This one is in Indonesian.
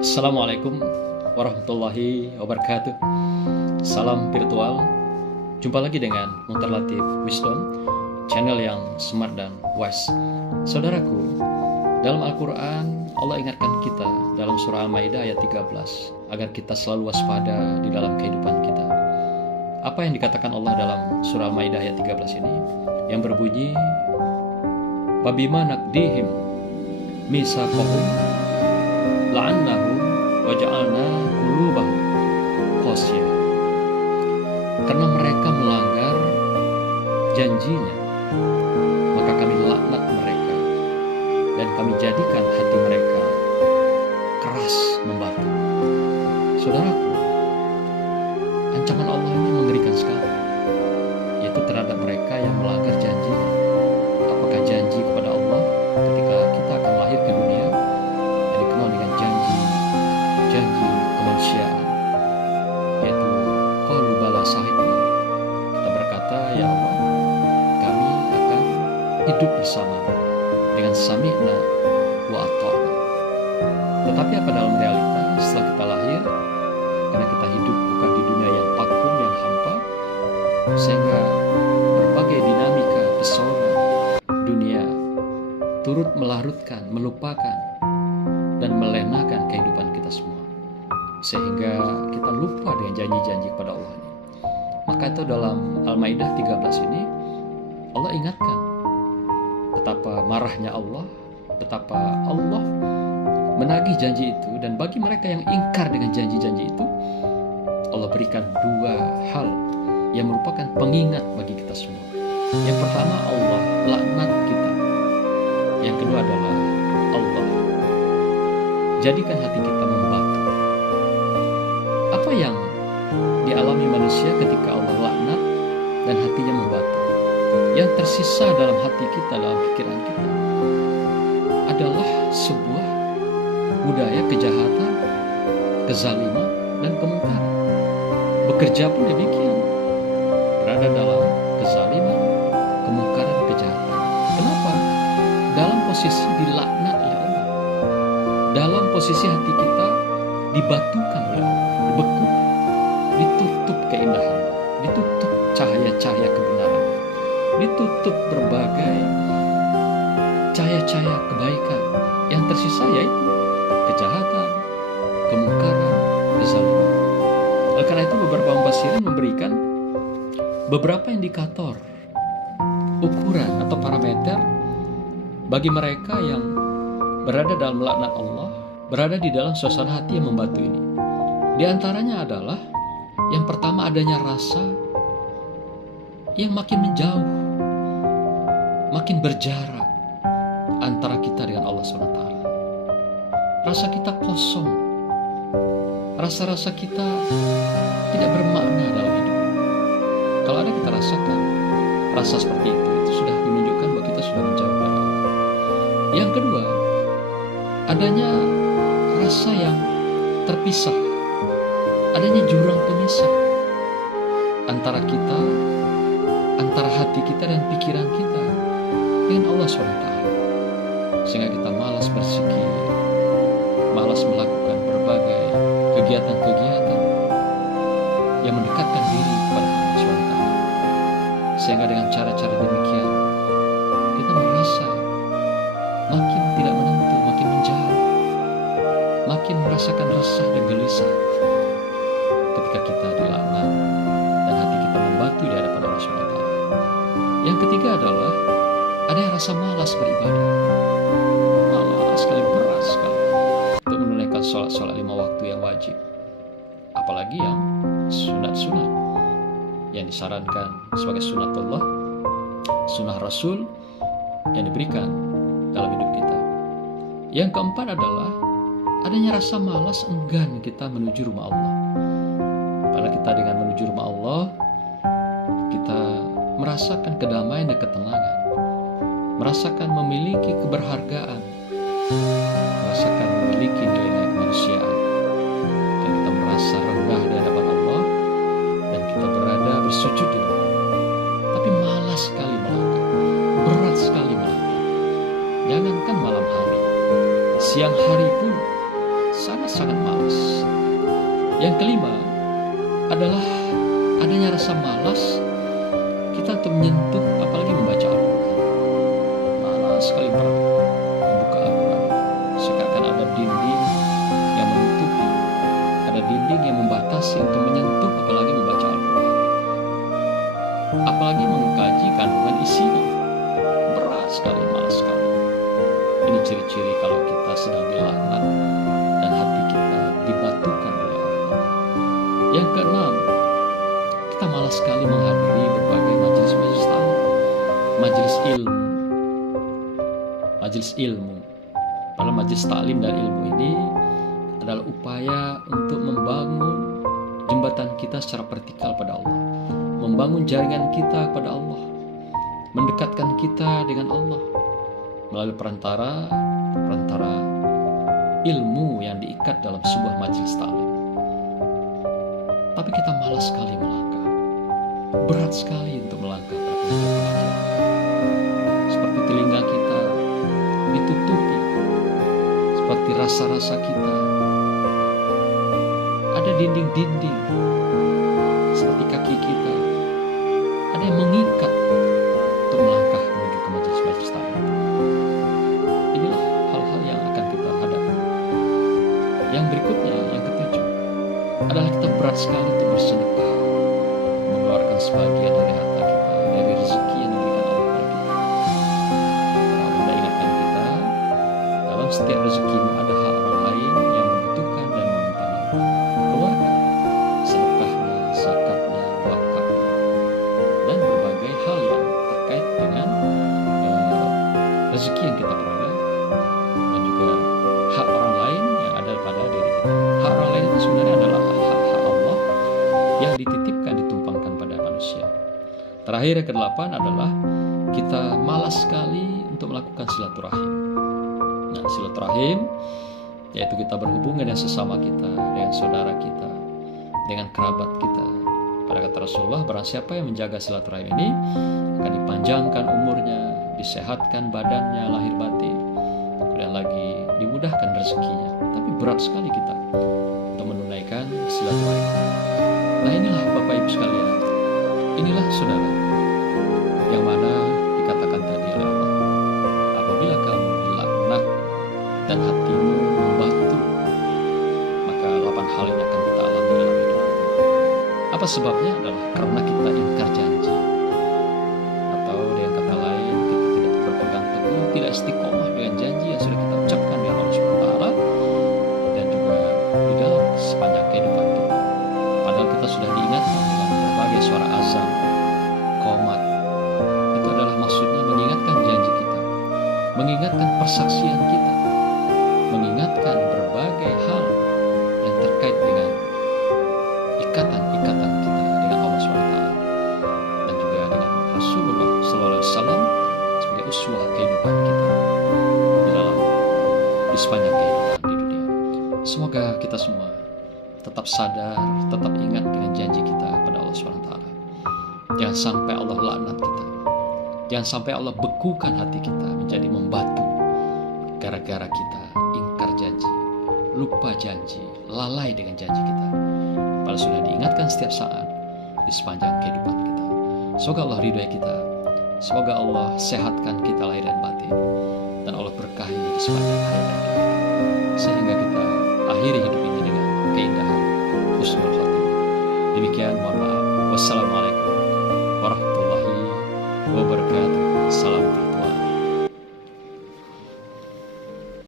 Assalamualaikum warahmatullahi wabarakatuh. Salam virtual. Jumpa lagi dengan Muhtar Latif Wisdom, channel yang smart dan wise. Saudaraku, dalam Al-Quran Allah ingatkan kita dalam surah Al-Maidah ayat 13 agar kita selalu waspada di dalam kehidupan kita. Apa yang dikatakan Allah dalam surah Al-Maidah ayat 13 ini? Yang berbunyi, Wabima nakdihim misaqahum la'annahum waja'alna qulubahum qasyah. Karena mereka melanggar janjinya, maka kami laknat mereka dan kami jadikan hati mereka keras membatu. Saudaraku, ancaman Allah ini mengerikan sekali, yaitu terhadap mereka yang melanggar janjinya. Apakah janji kepada Allah ketika kita akan lahir ke dunia yang dikenal dengan janji kemanusiaan, yaitu qalu bala sahibna. Kita berkata, ya Allah, kami akan hidup bersama dengan sami'na wa ata'na. Tetapi apa dalam realita setelah kita lahir, karena kita hidup bukan di dunia yang vakum, yang hampa, sehingga berbagai dinamika pesona dunia turut melarutkan, melupakan, dan melenakan kehidupan kita semua, sehingga kita lupa dengan janji-janji kepada Allah ini. Maka itu dalam Al-Maidah 13 ini Allah ingatkan betapa marahnya Allah, betapa Allah menagih janji itu, dan bagi mereka yang ingkar dengan janji-janji itu, Allah berikan dua hal yang merupakan pengingat bagi kita semua. Yang pertama, Allah laknat kita. Yang kedua adalah Allah jadikan hati kita membatu. Apa yang dialami manusia ketika Allah laknat dan hatinya membatu? Yang tersisa dalam hati kita, dalam pikiran kita, adalah sebuah budaya kejahatan, kezaliman, dan kemungkaran. Bekerja pun demikian, berada dalam kezaliman, kemungkaran, kejahatan. Kenapa? Dalam posisi dilaknat oleh Allah, dalam posisi hati kita dibatukan oleh Allah, dibekukan, ditutup keindahan, ditutup cahaya-cahaya kebenaran, ditutup berbagai cahaya-cahaya kebaikan. Yang tersisa yaitu kejahatan, kemungkaran, kezaliman. Oleh karena itu beberapa mufassirin memberikan beberapa indikator, ukuran atau parameter bagi mereka yang berada dalam laknat Allah, berada di dalam suasana hati yang membatu ini. Di antaranya adalah yang pertama, adanya rasa yang makin menjauh, makin berjarak antara kita dengan Allah SWT. Rasa kita kosong, rasa-rasa kita tidak bermakna dalam hidup. Kalau ada kita rasakan rasa seperti itu sudah menunjukkan bahwa kita sudah menjauh dari Allah. Yang kedua, adanya rasa yang terpisah, adanya jurang pemisah antara kita, antara hati kita dan pikiran kita dengan Allah SWT, sehingga kita malas berzikir, malas melakukan berbagai kegiatan-kegiatan yang mendekatkan diri kepada Allah SWT. Sehingga dengan cara-cara demikian kita merasa makin tidak menentu, makin menjauh, makin merasakan resah dan gelisah ketika kita dilaknat dan hati kita membatu di hadapan Allah SWT. Yang ketiga adalah ada yang rasa malas beribadah, malas sekali, berat sekali untuk menunaikan sholat 5 waktu yang wajib, apalagi yang sunat-sunat yang disarankan sebagai sunatullah, sunnah Rasul yang diberikan dalam hidup kita. Yang keempat adalah adanya rasa malas, enggan kita menuju rumah Allah. Karena kita dengan menuju rumah Allah, kita merasakan kedamaian dan ketenangan, merasakan memiliki keberhargaan, merasakan memiliki nilai-nilai kemanusiaan, dan kita merasa rendah di hadapan Allah, dan kita berada bersujud di rumah Allah. Tapi malas sekali melangkah, berat sekali melangkah. Jangankan malam hari, siang hari pun sangat-sangat malas. Yang kelima adalah adanya rasa malas kita untuk menyentuh, apalagi membaca Al-Quran. Malas sekali berat membuka Al-Quran. Seakan ada dinding yang menutupi, ada dinding yang membatasi untuk menyentuh, apalagi membaca Al-Quran. Apalagi mengkaji kandungan isinya. Berat sekali, malas sekali. Ini ciri-ciri kalau kita sedang dilaknat dan hati kita dibatukan oleh Allah. Yang keenam, kita malas sekali menghadiri berbagai majelis-majelis taklim, majelis ilmu. Dalam majelis taklim dan ilmu ini adalah upaya untuk membangun jembatan kita secara vertikal pada Allah, membangun jaringan kita kepada Allah, mendekatkan kita dengan Allah melalui perantara ilmu yang diikat dalam sebuah majelis taklim. Tapi kita malas sekali melangkah, berat sekali untuk melangkah pada pengajian. Seperti telinga kita ditutupi, seperti rasa-rasa kita ada dinding-dinding, seperti kaki kita ada yang mengikat untuk melangkah menuju ke majelis-majelis taklim. Inilah hal-hal yang akan kita hadapi. Yang berikutnya, yang ketujuh, adalah kita berat sekali untuk bersedekah, mengeluarkan sebagian dari harta kita, dari rezeki yang diberikan Allah kepada kita. Para Allah ingatkan kita, dalam setiap rezekimu ada hak orang lain yang membutuhkan dan memintanya. Keluarkan sedekahnya, zakatnya, wakafnya, dan berbagai hal yang terkait dengan rezeki yang kita peroleh, dan juga hak orang lain yang ada pada diri kita. Hak orang lain itu sebenarnya adalah hak-hak Allah yang dititipkan, ditumpangkan pada manusia. Terakhir, yang kedelapan adalah kita malas sekali untuk melakukan silaturahim. Nah, silaturahim yaitu kita berhubungan dengan sesama kita, dengan saudara kita, dengan kerabat kita. Pada kata Rasulullah, barang siapa yang menjaga silaturahim ini akan dipanjangkan umurnya, disehatkan badannya, lahir batin, kemudian lagi dimudahkan rezekinya. Tapi berat sekali kita untuk menunaikan silaturahim. Nah, inilah Bapak Ibu sekalian, inilah saudara yang mana dikatakan tadi oleh Allah, apabila kamu dilaknat dan hatimu membatu, maka 8 hal ini akan kita alami dalam hidup kita. Apa sebabnya? Adalah karena kita ingkar janji, atau dengan kata lain, kita tidak berpegang teguh, tidak istiqomah dengan janji yang sudah kita ucapkan dengan Allah SWT, dan juga di dalam sepanjang kehidupan kita. Padahal kita sudah diingatkan dengan berbagai suara azan, qomat. Itu adalah maksudnya mengingatkan janji kita, mengingatkan persaksian kita, mengingatkan berbagai hal yang terkait dengan ikatan-ikatan kita dengan Allah SWT dan juga dengan Rasulullah SAW sebagai uswah kehidupan kita di sepanjang kehidupan di dunia. Semoga kita semua tetap sadar, tetap ingat dengan janji kita pada Allah SWT. Jangan sampai Allah laknat kita, jangan sampai Allah bekukan hati kita menjadi membatu gara-gara kita ingkar janji, lupa janji, lalai dengan janji kita, padahal sudah diingatkan setiap saat di sepanjang kehidupan kita. Semoga Allah ridhoi kita, semoga Allah sehatkan kita lahir dan batin, dan Allah berkahi di sepanjang hari dan hidup kita, sehingga kita akhiri hidup ini dengan keindahan husnul khotimah. Demikian, mohon maaf. Wassalamualaikum